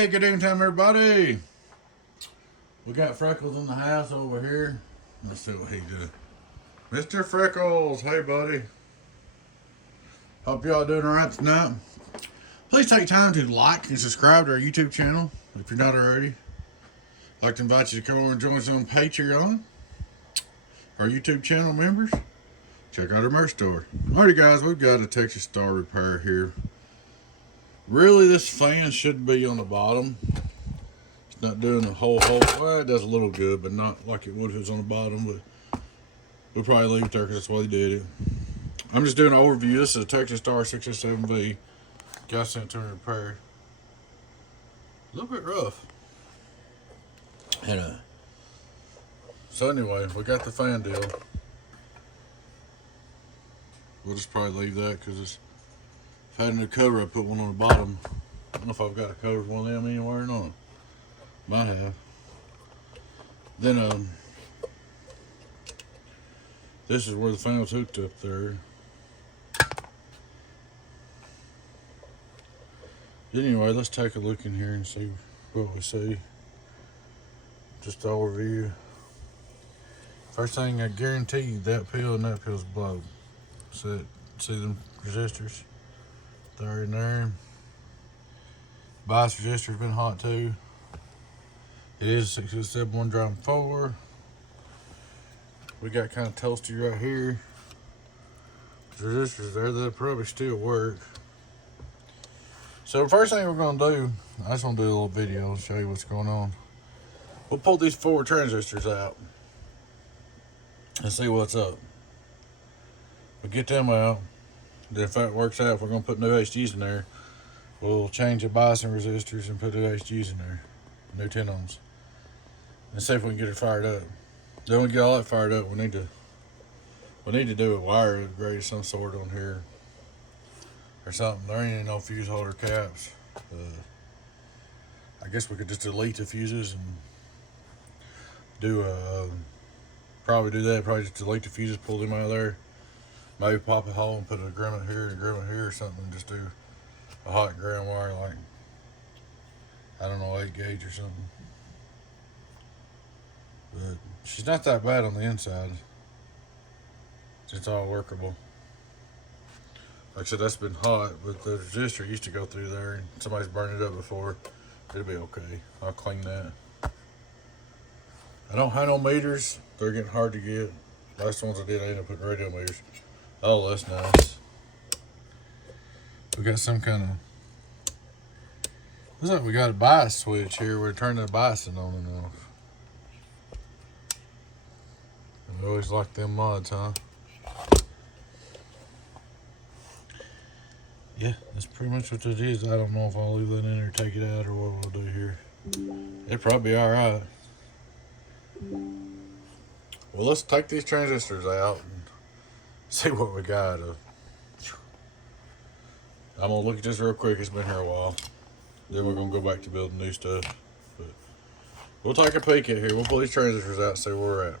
Hey, good evening time, everybody. We got Freckles in the house over here. Let's see what he do. Mr. Freckles, hey buddy. Hope y'all doing alright tonight. Please take time to like and subscribe to our YouTube channel if you're not already. I'd like to invite you to come over and join us on Patreon. Our YouTube channel members. Check out our merch store. Alrighty guys, we've got a Texas Star repair here. Really, this fan should be on the bottom. It's not doing the whole hole. Well, it does a little good, but not like it would if it was on the bottom. But we'll probably leave it there because that's why they did it. I'm just doing an overview. This is a Texas Star 607V. Got sent to repair. A little bit rough. And so anyway, we got the fan deal. We'll just probably leave that because it's. If I had a new cover, I put one on the bottom. I don't know if I've got a cover for one of them anywhere or not. Might have. Then this is where the fan was hooked up there. Anyway, let's take a look in here and see what we see. Just an overview. First thing, I guarantee you that peel and that peel's blown. See them resistors? They're in there. Bias resistor's been hot too. It is 671 driving 4. We got kind of toasty right here. The resistors there, they'll probably still work. So the first thing we're gonna do, I just wanna do a little video and show you what's going on. We'll pull these 4 transistors out and see what's up. We'll get them out. Then if that works out, if we're gonna put new HGs in there, we'll change the bias and resistors and put new HGs in there, new 10 ohms, and see if we can get it fired up. Then when we get all that fired up, we need to do a wire upgrade of some sort on here or something. There ain't no fuse holder caps. I guess we could just delete the fuses and do probably do that. Probably just delete the fuses, pull them out of there. Maybe pop a hole and put a grommet here and a grommet here or something. And just do a hot ground wire, like, I don't know, 8 gauge or something. But she's not that bad on the inside. It's all workable. Like I said, that's been hot, but the resistor used to go through there and somebody's burned it up before. It'll be okay. I'll clean that. I don't have no meters. They're getting hard to get. Last ones I did, I ended up putting radio meters. Oh, that's nice. We got some kind of. Looks like we got a bias switch here. We're turning the biasing on and off. We always like them mods, huh? Yeah, that's pretty much what it is. I don't know if I'll leave that in there, take it out, or what we'll do here. It'll probably be all right. Well, let's take these transistors out and see what we got. I'm gonna look at this real quick. It's been here a while. Then we're gonna go back to building new stuff. But we'll take a peek at here. We'll pull these transistors out and see where we're at.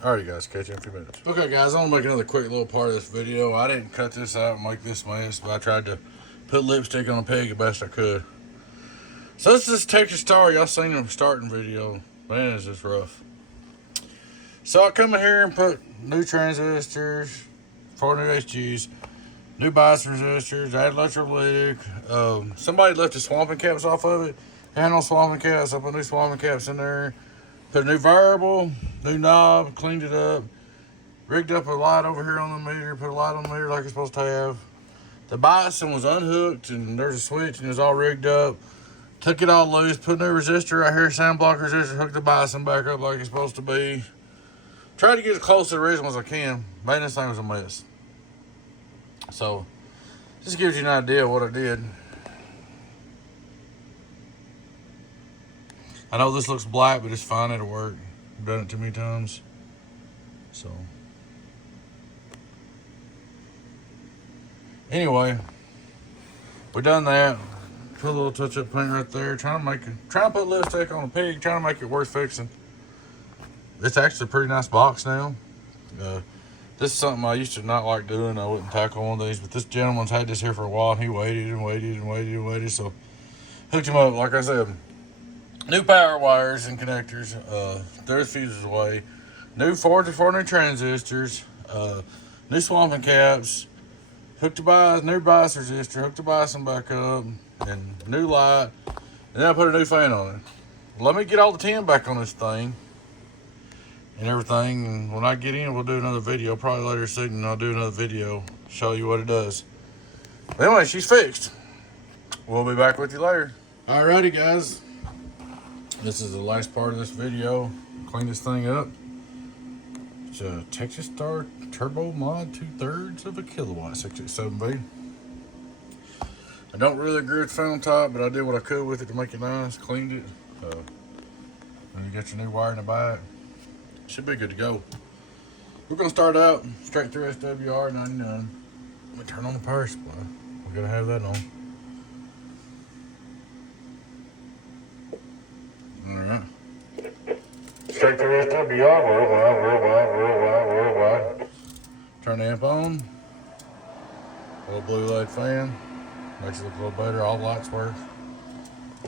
Alrighty guys, catch you in a few minutes. Okay guys, I'm gonna make another quick little part of this video. I didn't cut this out and make this mess, but I tried to put lipstick on a pig the best I could. So this is Texas Star. Y'all seen the starting video. Man, is this rough. So I come in here and put new transistors, 4 new HGs, new bias resistors, add electrolytic. Somebody left the swamping caps off of it. Had no swamping caps. I put new swamping caps in there. Put a new variable, new knob, cleaned it up. Rigged up a light over here on the meter. Put a light on the meter like it's supposed to have. The biasing was unhooked and there's a switch and it was all rigged up. Took it all loose. Put a new resistor right here, sound block resistor. Hooked the biasing back up like it's supposed to be. Tried to get as close to the original as I can. Man, this thing was a mess. So, just gives you an idea of what I did. I know this looks black, but it's fine, it'll work. I've done it too many times. So, anyway, we done that. Put a little touch-up paint right there. Trying to put lipstick on a pig, trying to make it worth fixing. It's actually a pretty nice box now. This is something I used to not like doing. I wouldn't tackle one of these, but this gentleman's had this here for a while, and he waited and waited and waited and waited. So Hooked him up, like I said. New power wires and connectors. There's fuses away. New 4 new transistors. New swamping caps. Hooked the bias, new bias resistor. Hooked the bison back up. And new light. And then I put a new fan on it. Let me get all the tin back on this thing. And everything. And when I get in, we'll do another video. Probably later this evening, I'll do another video. Show you what it does. But anyway, she's fixed. We'll be back with you later. Alrighty, guys. This is the last part of this video. Clean this thing up. It's a Texas Star Turbo Mod 2/3 of a kilowatt 667B. I don't really agree with the fan on top, but I did what I could with it to make it nice. Cleaned it. And you got your new wire in the back. Should be good to go. We're gonna start out straight through SWR 99. Let me turn on the power supply. We gotta have that on. Alright. Straight through SWR, worldwide. Turn the amp on. Little blue light fan. Makes it look a little better. All the lights work.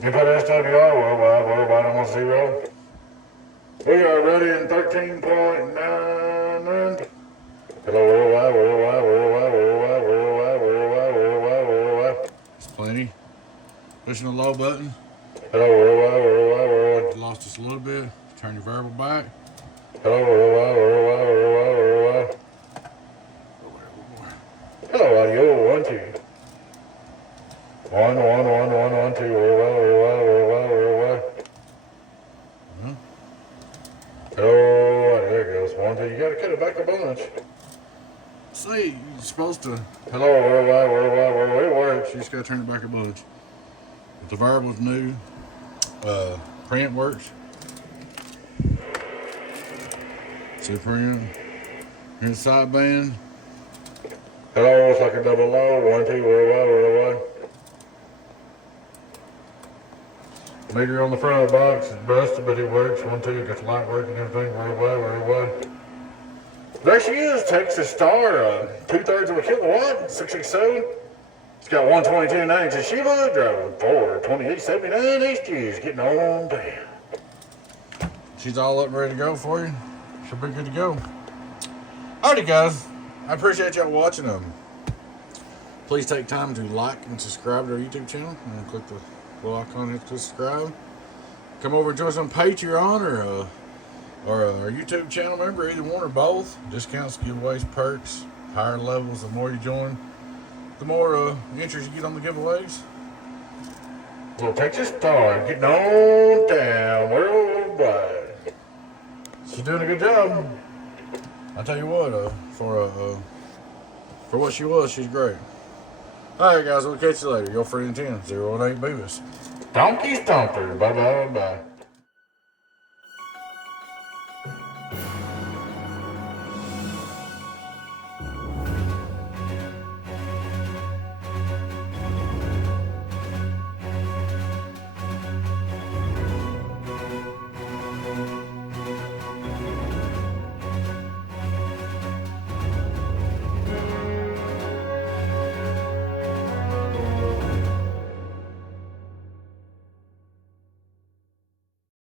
You put SWR, worldwide on 0. We are ready in 13.99. Hello, worldwide. It's plenty. Pushing the low button. Hello, worldwide. Lost us a little bit. Turn your variable back. Hello, worldwide. Hello, audio. 1, 2. 1, 2. Worldwide. Oh, there it goes. 1, 2. You gotta cut it back a bunch. See, you're supposed to. Hello, worldwide. It works. You just gotta turn it back a bunch. If the variable's new, preamp works. See the preamp. Here's the sideband. Hello, it's like a double low. 1, 2, worldwide. Meter on the front of the box is busted, but it works. 1, 2, got the light working and everything. Worldwide. There she is, Texas Star, 2/3 of a kilowatt, 667. It's got 122 inches Shiva, driving 42879 HGs, getting on down. She's all up and ready to go for you. She'll be good to go. Alrighty, guys. I appreciate y'all watching them. Please take time to like and subscribe to our YouTube channel and click the little icon here to subscribe. Come over and join us on Patreon or our YouTube channel member, either one or both. Discounts, giveaways, perks, higher levels. The more you join, the more interest you get on the giveaways. Little Texas Star getting on down worldwide. She's doing a good job. I tell you what, for what she was, she's great. Alright, guys, we'll catch you later. Your friend 10 018 Beavis. Donkey Stomper. Bye.